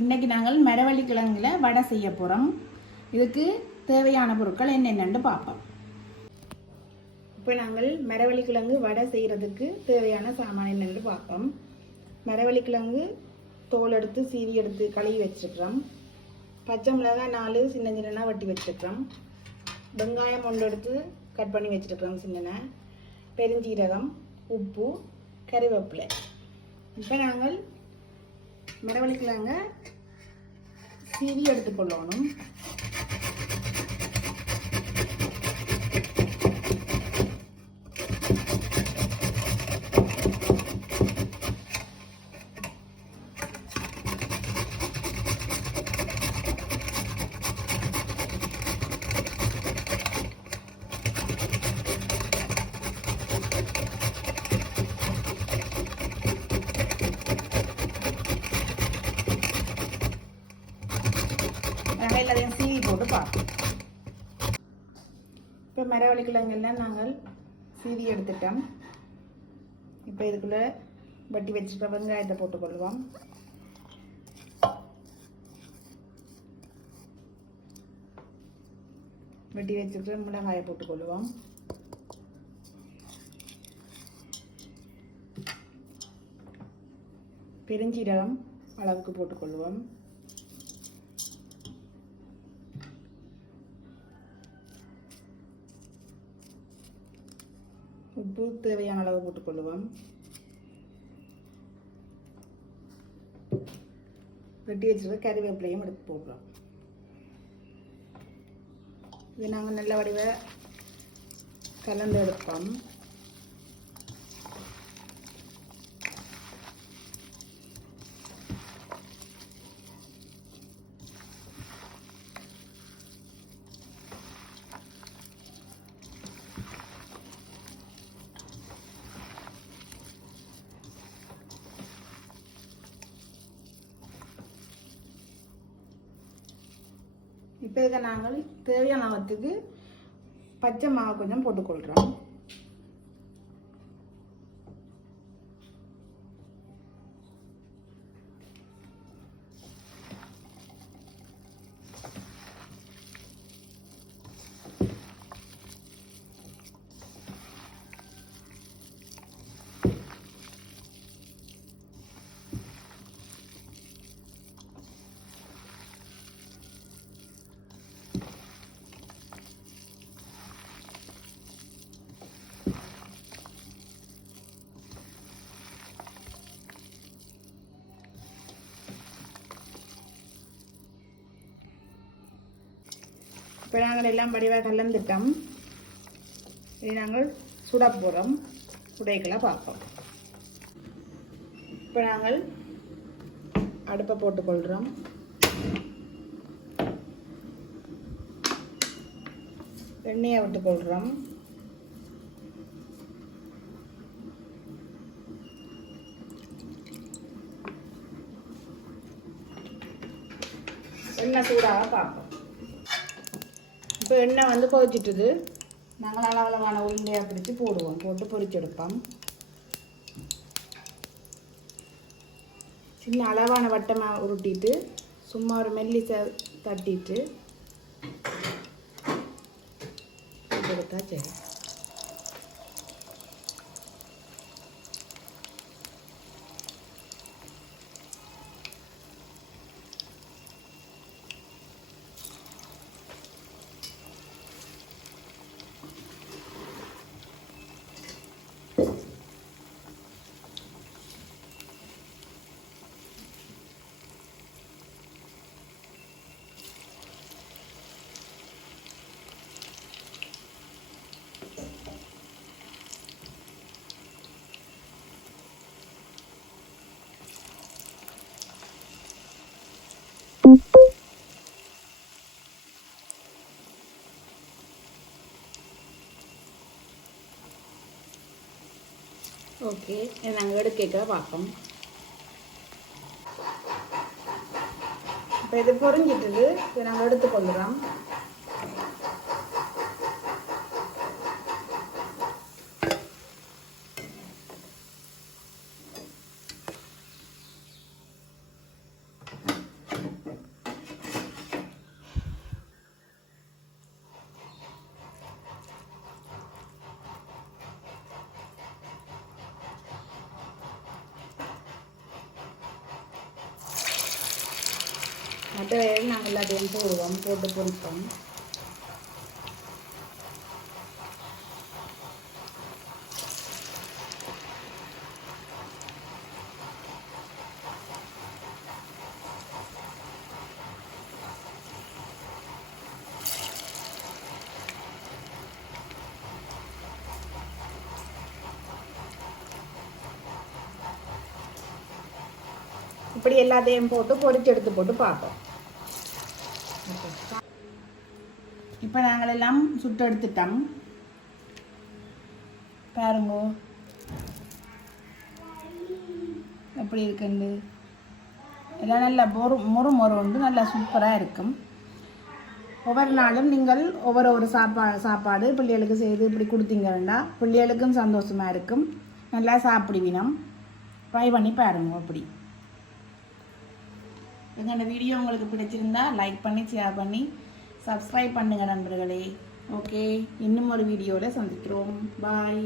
இன்றைக்கி நாங்கள் மரவள்ளி கிழங்குல வடை செய்ய போகிறோம். இதுக்கு தேவையான பொருட்கள் என்னென்னு பார்ப்போம். இப்போ நாங்கள் மரவள்ளி கிழங்கு வடை செய்கிறதுக்கு தேவையான சாமான் என்னென்னு பார்ப்போம். மரவள்ளி கிழங்கு தோல் எடுத்து சீவி எடுத்து கழுவி வச்சுருக்கிறோம். பச்சை மிளகாய் 4 சின்ன சின்னதாக வெட்டி வச்சுருக்கிறோம். வெங்காயம் 1 எடுத்து கட் பண்ணி வச்சுருக்கிறோம் சின்னன. பெருஞ்சீரகம், உப்பு, கறிவேப்பிலை. இப்போ நாங்கள் மரவள்ளி கிழங்க சீவி எடுத்துக்கொள்ளணும். எல்லாத்தையும் சீவி போட்டு பார்ப்போம். இப்போ மரவள்ளி கிழங்கெல்லாம் நாங்கள் சீவி எடுத்துட்டோம். இப்போ இதுக்குள்ளே வட்டி வச்சுட்ட வெங்காயத்தை போட்டுக்கொள்வோம். வெட்டி வச்சுட்டு மிளகாயை போட்டுக்கொள்வோம். பெருஞ்சீரகம் அளவுக்கு போட்டுக்கொள்வோம். உப்பு தேவையான அளவு போட்டுக்கொள்வோம். வெட்டி வச்சுருக்க கறிவேப்பிலையும் எடுத்து போடுறோம். இது நாங்கள் நல்ல வடிவ கலந்து எடுப்போம். இப்போ இதை நாங்கள் தேவையான அளவுக்கு பச்சை மாவு கொஞ்சம் போட்டுக்கொள்கிறோம். இப்போ நாங்கள் எல்லாம் வடிவாக கலந்துட்டோம். இது நாங்கள் சுட போகிறோம். சுடைக்கெல்லாம் பார்ப்போம். இப்போ நாங்கள் அடுப்பை போட்டுக்கொள்கிறோம். எண்ணெயை விட்டுக்கொள்கிறோம். எண்ணெய் சூடாக பார்ப்போம். இப்போ எண்ணெய் வந்து கொதிச்சிட்டுது. நாங்கள் அளவளவான உருண்டையாக பிடிச்சி போடுவோம். போட்டு பொரிச்செடுப்போம். சின்ன அளவான வட்டமாக உருட்டிட்டு சும்மா ஒரு மெல்லிசை தட்டிட்டு எடுத்தா சரி. ஓகே, நாங்கள் எடுக்க பார்ப்போம். இப்போ இது பொரிஞ்சிட்டுது. இதை நாங்கள் எடுத்துக்கொள்கிறோம். பொரிக்கிற நாங்கள் எல்லாத்தையும் போடுவோம், போட்டு பொரிப்போம். இப்படி எல்லாத்தையும் போட்டு பொரிச்சு எடுத்து போட்டு பார்ப்போம். இப்போ நாங்கள் எல்லாம் சுட்டு எடுத்துட்டோம் பாருங்க எப்படி இருக்குண்டு. எல்லாம் நல்லா மொறு உண்டு, நல்லா சூப்பராக இருக்கும். ஒவ்வொரு நாளும் நீங்கள் ஒவ்வொரு சாப்பாடு பிள்ளைகளுக்கு செய்து இப்படி கொடுத்தீங்கன்னா பிள்ளைகளுக்கும் சந்தோஷமாக இருக்கும், நல்லா சாப்பிடுவினோம். ட்ரை பண்ணி பாருங்க. அப்படி எங்களோட வீடியோ உங்களுக்கு பிடிச்சிருந்தா லைக் பண்ணி ஷேர் பண்ணி சப்ஸ்கிரைப் பண்ணுங்கள் நண்பர்களே. ஓகே, இன்னும் ஒரு வீடியோவில் சந்திக்கிறோம். பாய்.